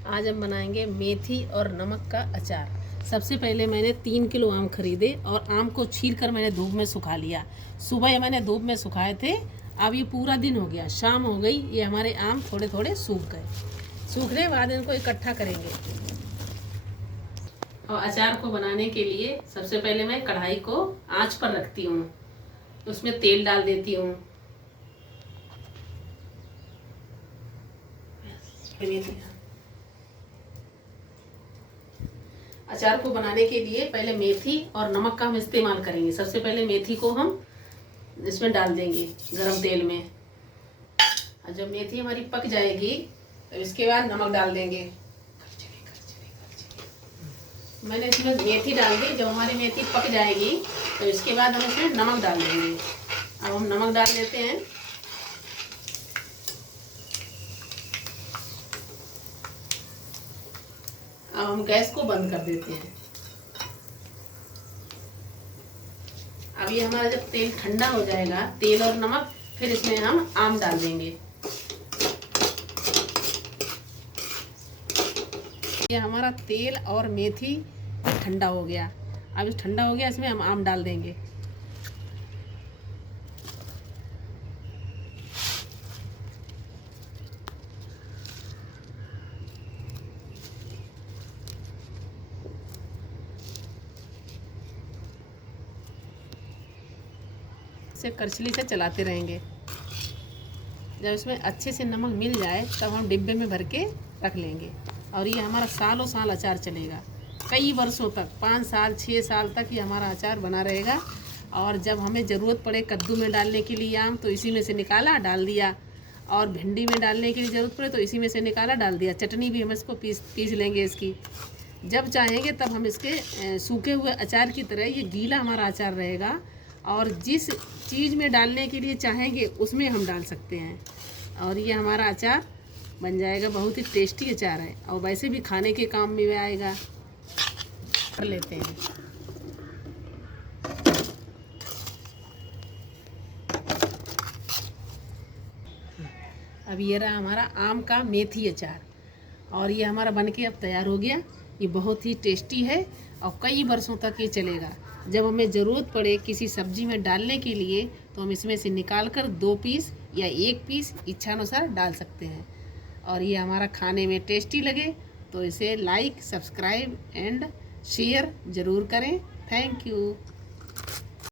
आज हम बनाएंगे मेथी और नमक का अचार। सबसे पहले मैंने 3 किलो आम खरीदे और आम को छील कर मैंने धूप में सुखा लिया। सुबह मैंने धूप में सुखाए थे, अब ये पूरा दिन हो गया, शाम हो गई, ये हमारे आम थोड़े थोड़े सूख गए। सूखने के बाद इनको इकट्ठा करेंगे। और अचार को बनाने के लिए सबसे पहले मैं कढ़ाई को आंच पर रखती हूँ, उसमें तेल डाल देती हूँ। अचार को बनाने के लिए पहले मेथी और नमक का हम इस्तेमाल करेंगे। सबसे पहले मेथी को हम इसमें डाल देंगे गरम तेल में, और जब मेथी हमारी पक जाएगी तो इसके बाद नमक डाल देंगे। मैंने इसमें मेथी डाल दी। जब हमारी मेथी पक जाएगी तो इसके बाद हम इसमें नमक डाल देंगे। अब हम नमक डाल देते हैं। अब हम गैस को बंद कर देते हैं। अब ये हमारा जब तेल ठंडा हो जाएगा, तेल और नमक, फिर इसमें हम आम डाल देंगे। ये हमारा तेल और मेथी ठंडा हो गया। अब इस ठंडा हो गया, इसमें हम आम डाल देंगे। इसे करछली से चलाते रहेंगे। जब इसमें अच्छे से नमक मिल जाए तब हम डिब्बे में भर के रख लेंगे, और ये हमारा सालों साल अचार चलेगा, कई वर्षों तक, 5 साल 6 साल तक ये हमारा अचार बना रहेगा। और जब हमें ज़रूरत पड़े कद्दू में डालने के लिए आम, तो इसी में से निकाला डाल दिया, और भिंडी में डालने की ज़रूरत पड़े तो इसी में से निकाला डाल दिया। चटनी भी हम इसको पीस लेंगे इसकी। जब चाहेंगे तब हम इसके सूखे हुए अचार की तरह ये गीला हमारा अचार रहेगा, और जिस चीज़ में डालने के लिए चाहेंगे उसमें हम डाल सकते हैं, और ये हमारा अचार बन जाएगा। बहुत ही टेस्टी अचार है, और वैसे भी खाने के काम में आएगा। कर लेते हैं। अब ये रहा हमारा आम का मेथी अचार, और ये हमारा बनके अब तैयार हो गया। ये बहुत ही टेस्टी है और कई वर्षों तक ये चलेगा। जब हमें ज़रूरत पड़े किसी सब्जी में डालने के लिए तो हम इसमें से निकाल कर 2 पीस या 1 पीस इच्छानुसार डाल सकते हैं। और ये हमारा खाने में टेस्टी लगे तो इसे लाइक, सब्सक्राइब एंड शेयर ज़रूर करें। Thank you.